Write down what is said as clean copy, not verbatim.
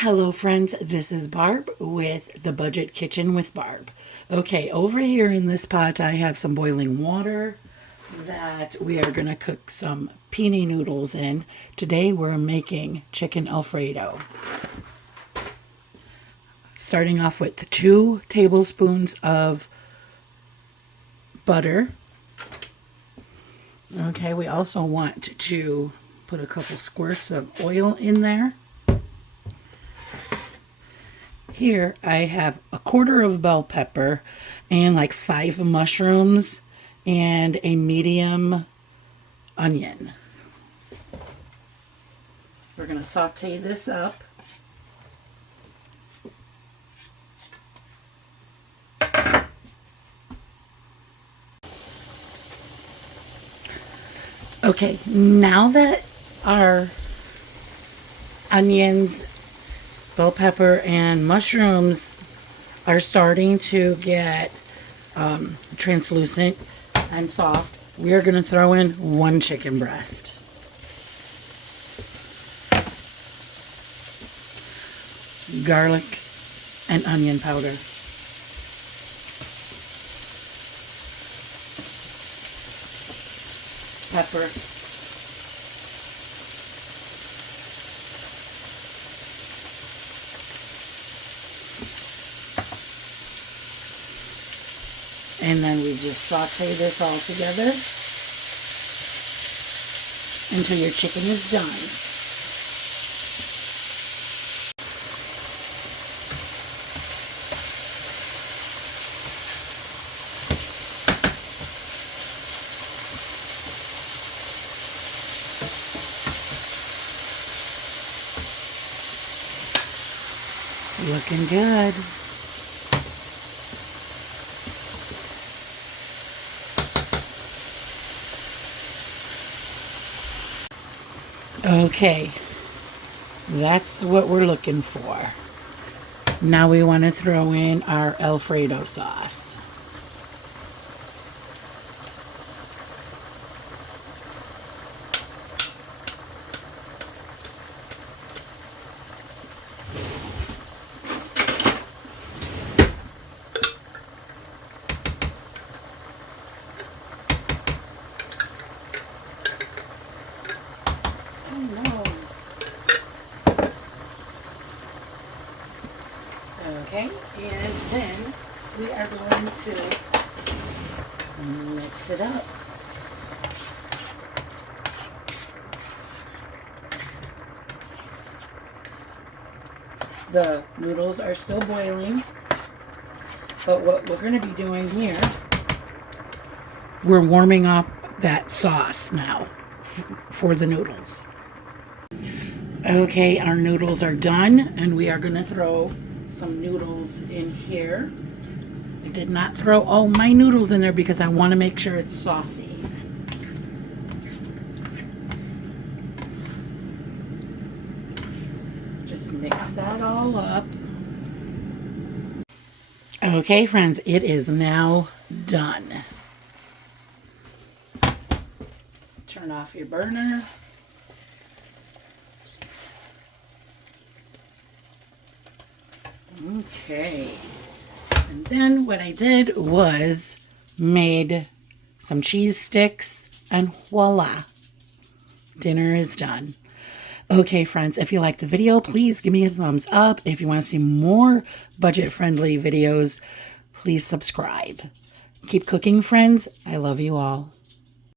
Hello friends, this is Barb with the Budget Kitchen with Barb. Okay, over here in this pot I have some boiling water that we are going to cook some penne noodles in. Today we're making chicken Alfredo. Starting off with 2 tablespoons of butter. Okay, we also want to put a couple squirts of oil in there. Here I have a quarter of bell pepper and like 5 mushrooms and a medium onion. We're going to saute this up. Okay, now that our onions, bell pepper, and mushrooms are starting to get translucent and soft, we are going to throw in 1 chicken breast. Garlic and onion powder. Pepper. And then we just saute this all together until your chicken is done. Looking good. Okay, that's what we're looking for. Now we want to throw in our Alfredo sauce. Okay, and then we are going to mix it up. The noodles are still boiling, but what we're going to be doing here, we're warming up that sauce now for the noodles. Okay, our noodles are done, and we are going to throw some noodles in here. I did not throw all my noodles in there because I want to make sure it's saucy. Just mix that all up. Okay, friends, it is now done. Turn off your burner. Okay, and then what I did was made some cheese sticks, and voila, dinner is done. Okay, friends, if you like the video, please give me a thumbs up. If you want to see more budget-friendly videos, please subscribe. Keep cooking, friends. I love you all.